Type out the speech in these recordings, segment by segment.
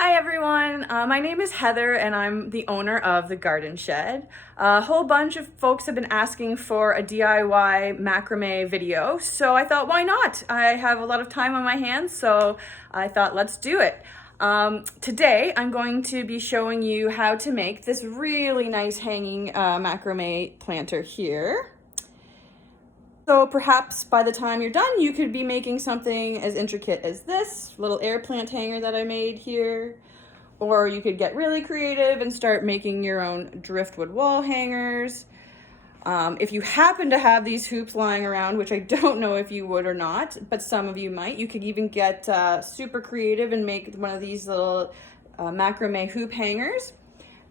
Hi everyone, my name is Heather and I'm the owner of The Garden Shed. A whole bunch of folks have been asking for a DIY macrame video, so I thought why not? I have a lot of time on my hands, so I thought let's do it. Today I'm going to be showing you how to make this really nice hanging macrame planter here. So perhaps by the time you're done, you could be making something as intricate as this little air plant hanger that I made here. Or you could get really creative and start making your own driftwood wall hangers. If you happen to have these hoops lying around, which I don't know if you would or not, but some of you might, you could even get super creative and make one of these little macrame hoop hangers.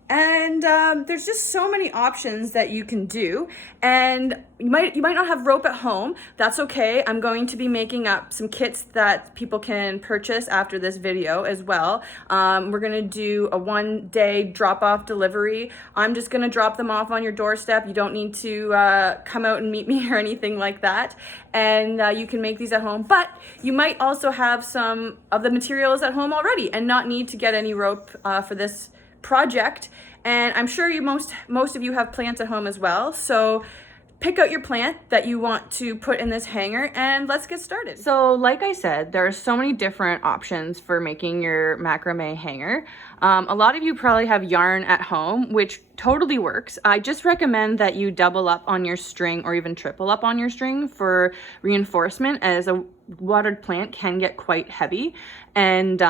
And there's just so many options that you can do, and you might not have rope at home. That's okay. I'm going to be making up some kits that people can purchase after this video as well. We're gonna do a one-day drop-off delivery. I'm just gonna drop them off on your doorstep. You don't need to come out and meet me or anything like that. And you can make these at home, but you might also have some of the materials at home already and not need to get any rope for this project. And I'm sure most of you have plants at home as well, so pick out your plant that you want to put in this hanger and let's get started. So like I said, there are so many different options for making your macrame hanger. A lot of you probably have yarn at home, which totally works. I just recommend that you double up on your string or even triple up on your string for reinforcement, as a watered plant can get quite heavy, and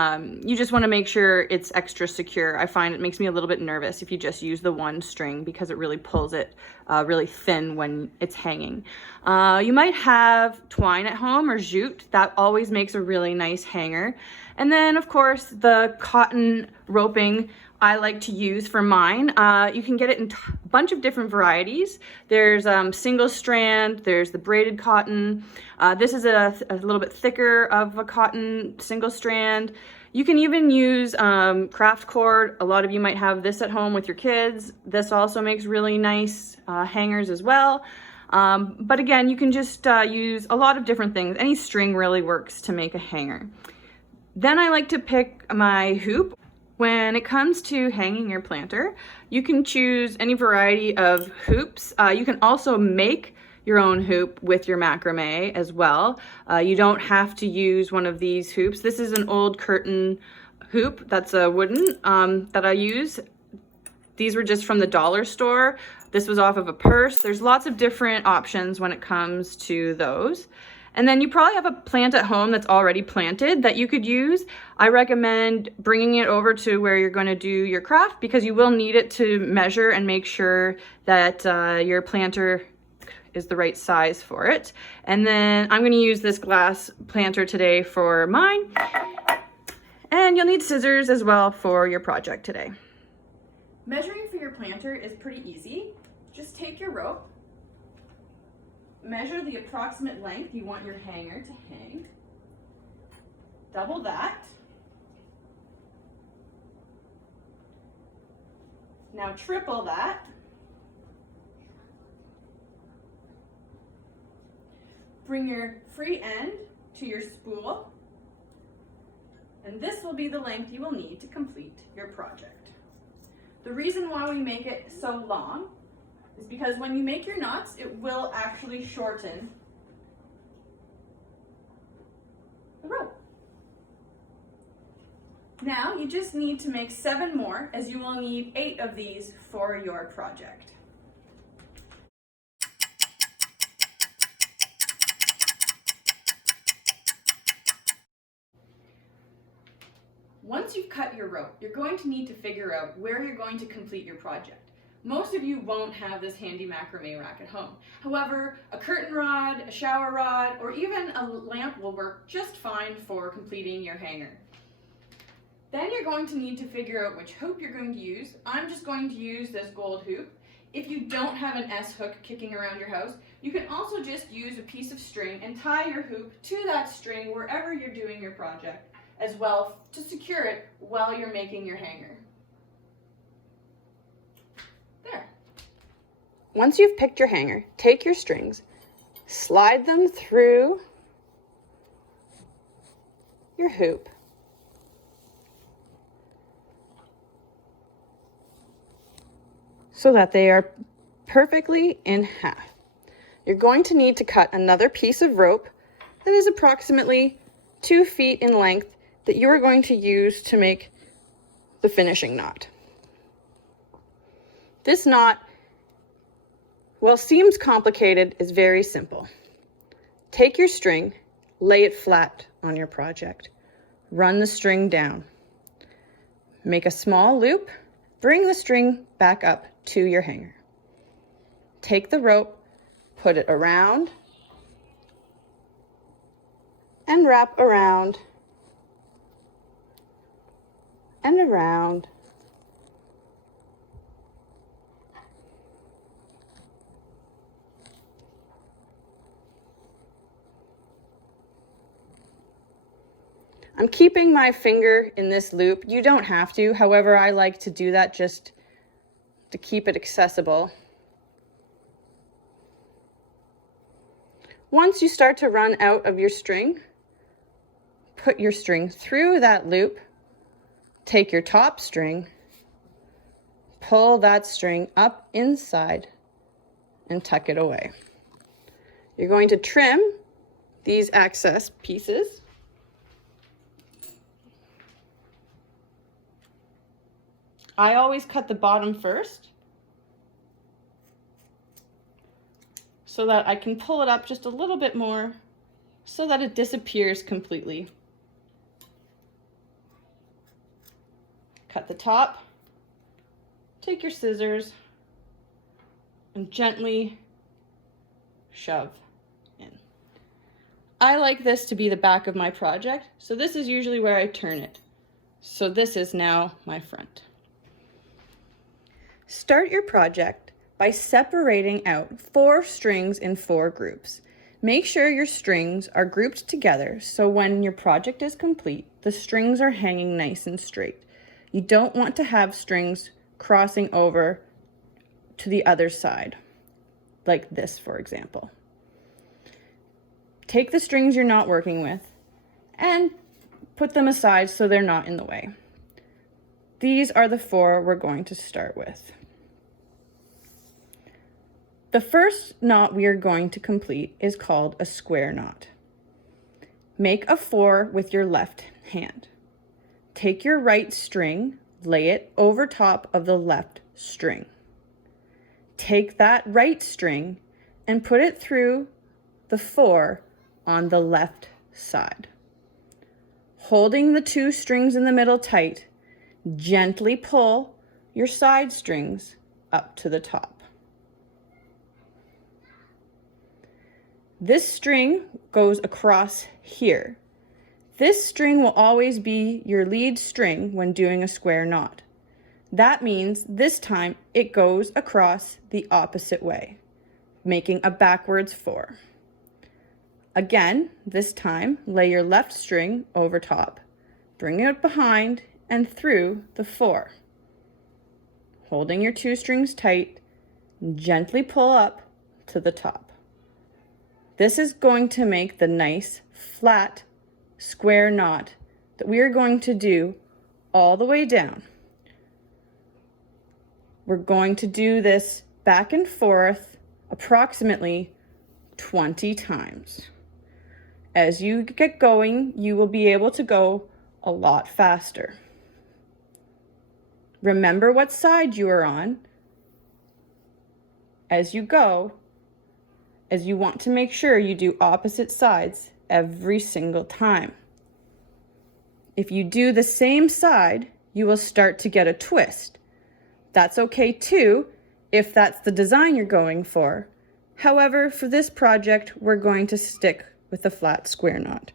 you just want to make sure it's extra secure. I find it makes me a little bit nervous if you just use the one string because it really pulls it really thin when it's hanging. You might have twine at home or jute. That always makes a really nice hanger. And then of course the cotton roping I like to use for mine. You can get it in a bunch of different varieties. There's single strand, there's the braided cotton. This is a little bit thicker of a cotton single strand. You can even use craft cord. A lot of you might have this at home with your kids. This also makes really nice hangers as well. But again, you can just use a lot of different things. Any string really works to make a hanger. Then I like to pick my hoop. When it comes to hanging your planter, you can choose any variety of hoops. You can also make your own hoop with your macrame as well. You don't have to use one of these hoops. This is an old curtain hoop that's a wooden that I use. These were just from the dollar store. This was off of a purse. There's lots of different options when it comes to those. And then you probably have a plant at home that's already planted that you could use. I recommend bringing it over to where you're going to do your craft, because you will need it to measure and make sure that your planter is the right size for it. And then I'm going to use this glass planter today for mine. And you'll need scissors as well for your project today. Measuring for your planter is pretty easy. Just take your rope. Measure the approximate length you want your hanger to hang. Double that. Now triple that. Bring your free end to your spool, and this will be the length you will need to complete your project. The reason why we make it so long is because when you make your knots, it will actually shorten the rope. Now you just need to make 7 more, as you will need 8 of these for your project. Once you've cut your rope, you're going to need to figure out where you're going to complete your project. Most of you won't have this handy macrame rack at home. However, a curtain rod, a shower rod, or even a lamp will work just fine for completing your hanger. Then you're going to need to figure out which hoop you're going to use. I'm just going to use this gold hoop. If you don't have an S hook kicking around your house, you can also just use a piece of string and tie your hoop to that string wherever you're doing your project as well, to secure it while you're making your hanger. Once you've picked your hanger, take your strings, slide them through your hoop, so that they are perfectly in half. You're going to need to cut another piece of rope that is approximately 2 feet in length that you are going to use to make the finishing knot. This knot, while seems complicated, is very simple. Take your string, lay it flat on your project. Run the string down. Make a small loop, bring the string back up to your hanger. Take the rope, put it around, and wrap around, and around. I'm keeping my finger in this loop. You don't have to. However, I like to do that just to keep it accessible. Once you start to run out of your string, put your string through that loop, take your top string, pull that string up inside, and tuck it away. You're going to trim these excess pieces. I always cut the bottom first so that I can pull it up just a little bit more so that it disappears completely. Cut the top, take your scissors, and gently shove in. I like this to be the back of my project, so this is usually where I turn it. So this is now my front. Start your project by separating out 4 strings in 4 groups. Make sure your strings are grouped together so when your project is complete, the strings are hanging nice and straight. You don't want to have strings crossing over to the other side, like this, for example. Take the strings you're not working with and put them aside so they're not in the way. These are the 4 we're going to start with. The first knot we are going to complete is called a square knot. Make a 4 with your left hand. Take your right string, lay it over top of the left string. Take that right string and put it through the 4 on the left side. Holding the 2 strings in the middle tight, gently pull your side strings up to the top. This string goes across here. This string will always be your lead string when doing a square knot. That means this time it goes across the opposite way, making a backwards 4. Again, this time, lay your left string over top, bring it behind and through the 4. Holding your 2 strings tight, gently pull up to the top. This is going to make the nice, flat, square knot that we are going to do all the way down. We're going to do this back and forth approximately 20 times. As you get going, you will be able to go a lot faster. Remember what side you are on as you go, as you want to make sure you do opposite sides every single time. If you do the same side, you will start to get a twist. That's okay too, if that's the design you're going for. However, for this project, we're going to stick with the flat square knot.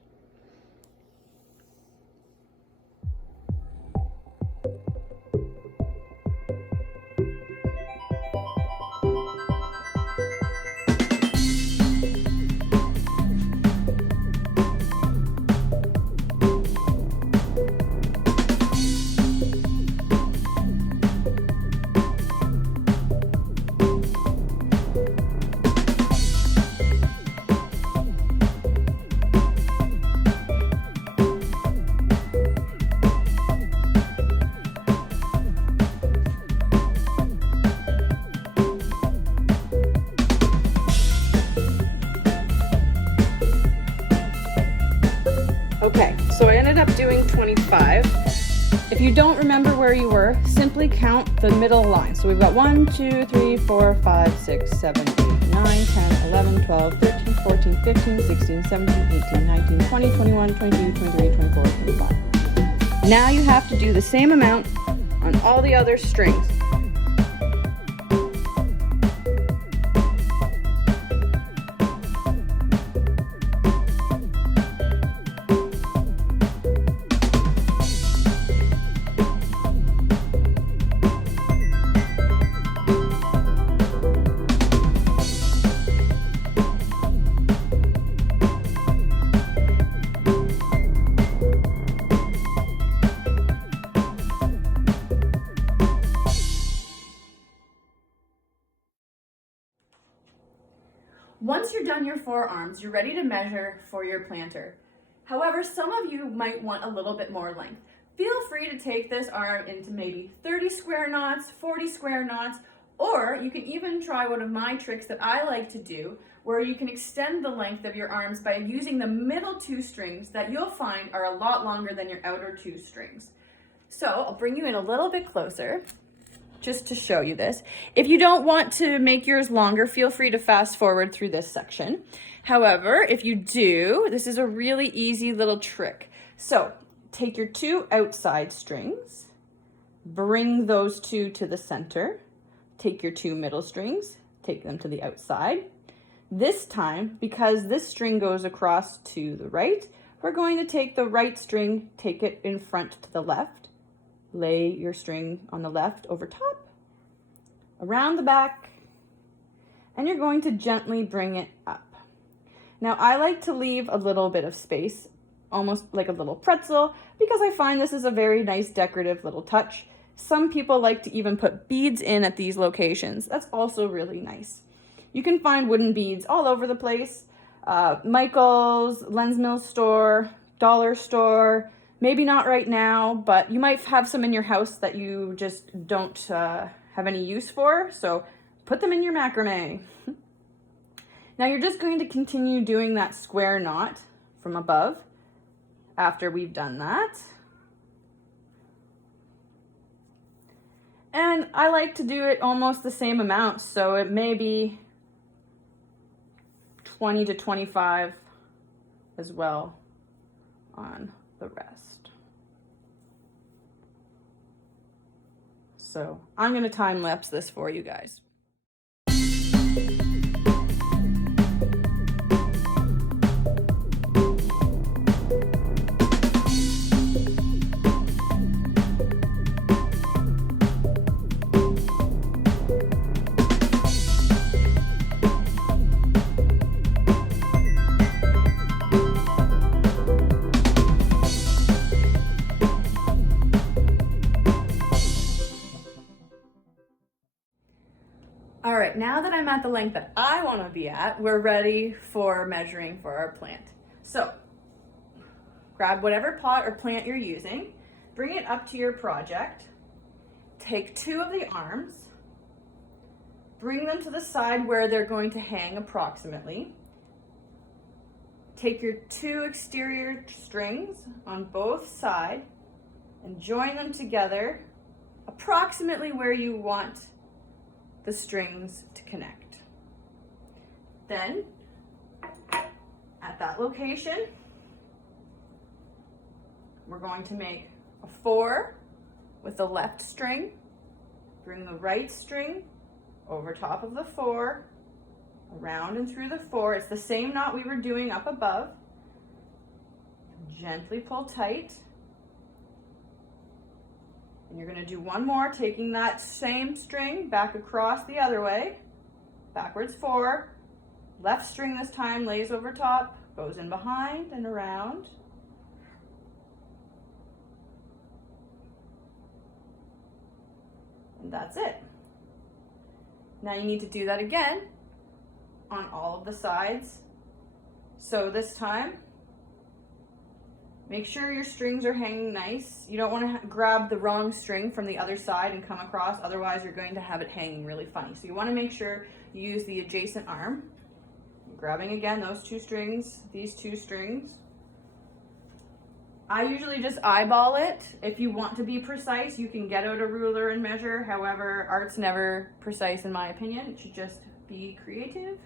doing 25. If you don't remember where you were, simply count the middle line. So we've got 1, 2, 3, 4, 5, 6, 7, 8, 9, 10, 11, 12, 13, 14, 15, 16, 17, 18, 19, 20, 21, 22, 23, 24, 25. Now you have to do the same amount on all the other strings. Once you're done your forearms, you're ready to measure for your planter. However, some of you might want a little bit more length. Feel free to take this arm into maybe 30 square knots, 40 square knots, or you can even try one of my tricks that I like to do, where you can extend the length of your arms by using the middle 2 strings that you'll find are a lot longer than your outer 2 strings. So I'll bring you in a little bit closer, just to show you this. If you don't want to make yours longer, feel free to fast forward through this section. However, if you do, this is a really easy little trick. So take your 2 outside strings, bring those 2 to the center, take your 2 middle strings, take them to the outside. This time, because this string goes across to the right, we're going to take the right string, take it in front to the left, lay your string on the left over top, around the back, and you're going to gently bring it up. Now, I like to leave a little bit of space, almost like a little pretzel, because I find this is a very nice decorative little touch. Some people like to even put beads in at these locations. That's also really nice. You can find wooden beads all over the place. Michael's, Lens Mill store, dollar store. Maybe not right now, but you might have some in your house that you just don't have any use for, so put them in your macrame. Now you're just going to continue doing that square knot from above after we've done that. And I like to do it almost the same amount, so it may be 20 to 25 as well on the rest. So I'm going to time lapse this for you guys. All right, now that I'm at the length that I want to be at, we're ready for measuring for our plant. So grab whatever pot or plant you're using, bring it up to your project, take 2 of the arms, bring them to the side where they're going to hang approximately. Take your 2 exterior strings on both sides and join them together approximately where you want the strings to connect. Then, at that location, we're going to make a 4 with the left string, bring the right string over top of the 4, around and through the 4. It's the same knot we were doing up above. Gently pull tight. And you're going to do one more, taking that same string back across the other way, backwards 4, left string this time lays over top, goes in behind and around. And that's it. Now you need to do that again on all of the sides. So this time, make sure your strings are hanging nice. You don't want to grab the wrong string from the other side and come across, otherwise you're going to have it hanging really funny. So you want to make sure you use the adjacent arm. Grabbing again those 2 strings, these 2 strings. I usually just eyeball it. If you want to be precise, you can get out a ruler and measure. However, art's never precise in my opinion. It should just be creative.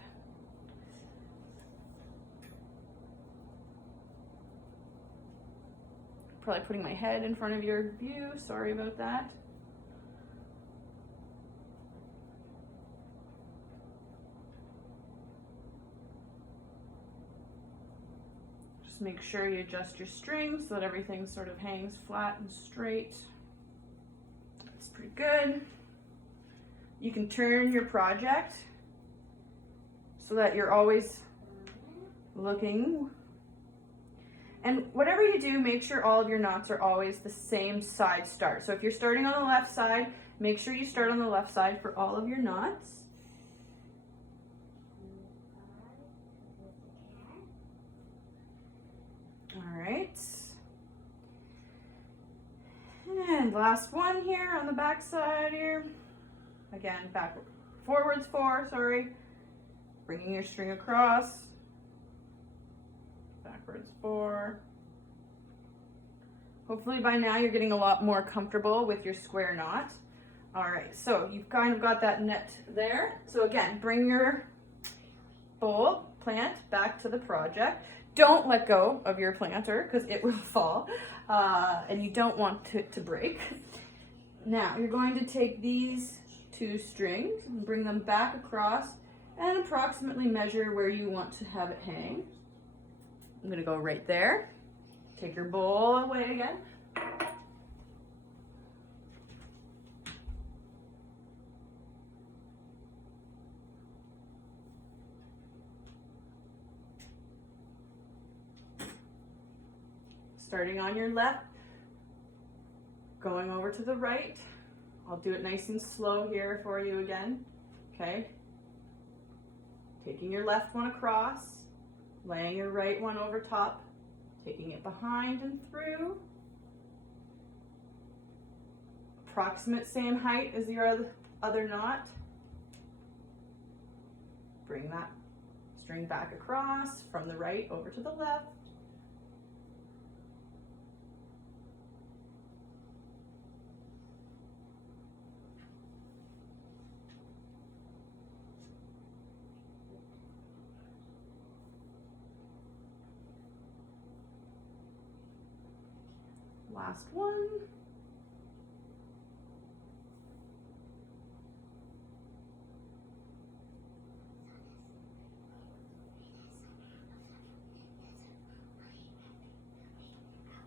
Probably putting my head in front of your view. Sorry about that. Just make sure you adjust your strings so that everything sort of hangs flat and straight. That's pretty good. You can turn your project so that you're always looking. And whatever you do, make sure all of your knots are always the same side start. So if you're starting on the left side, make sure you start on the left side for all of your knots. All right. And last one here on the back side here. Again, forwards 4, sorry. Bringing your string across. Backwards 4. Hopefully by now you're getting a lot more comfortable with your square knot. All right, so you've kind of got that net there. So again, bring your bowl plant back to the project. Don't let go of your planter because it will fall and you don't want it to break. Now you're going to take these 2 strings and bring them back across and approximately measure where you want to have it hang. I'm gonna go right there. Take your bowl away again. Starting on your left, going over to the right. I'll do it nice and slow here for you again, okay? Taking your left one across, laying your right one over top, taking it behind and through. Approximate same height as your other knot. Bring that string back across from the right over to the left. Last one.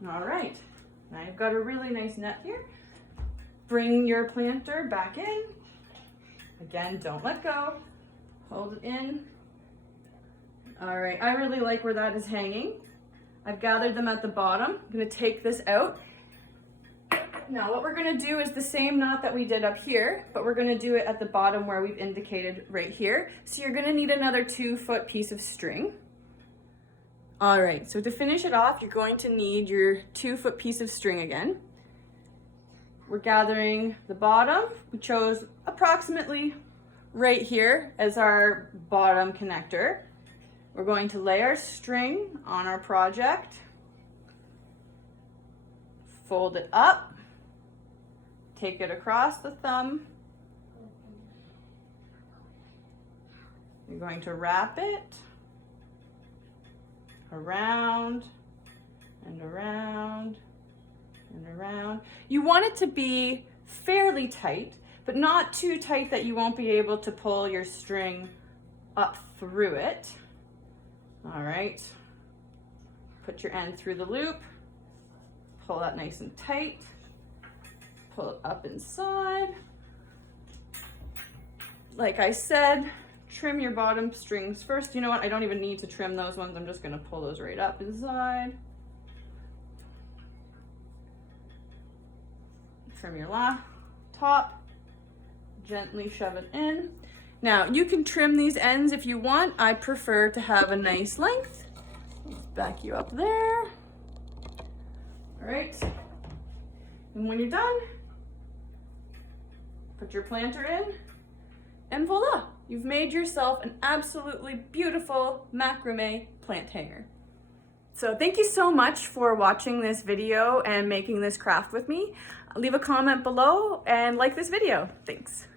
All right, now you've got a really nice net here. Bring your planter back in. Again, don't let go. Hold it in. All right, I really like where that is hanging. I've gathered them at the bottom. I'm gonna take this out. Now what we're gonna do is the same knot that we did up here, but we're gonna do it at the bottom where we've indicated right here. So you're gonna need another 2-foot piece of string. All right, so to finish it off, you're going to need your 2-foot piece of string again. We're gathering the bottom. We chose approximately right here as our bottom connector. We're going to lay our string on our project, fold it up, take it across the thumb. You're going to wrap it around and around and around. You want it to be fairly tight, but not too tight that you won't be able to pull your string up through it. All right, put your end through the loop, pull that nice and tight, pull it up inside. Like I said, trim your bottom strings first. You know what, I don't even need to trim those ones. I'm just gonna pull those right up inside. Trim your top, gently shove it in. Now, you can trim these ends if you want. I prefer to have a nice length. Let's back you up there. All right. And when you're done, put your planter in, and voila, you've made yourself an absolutely beautiful macrame plant hanger. So thank you so much for watching this video and making this craft with me. Leave a comment below and like this video. Thanks.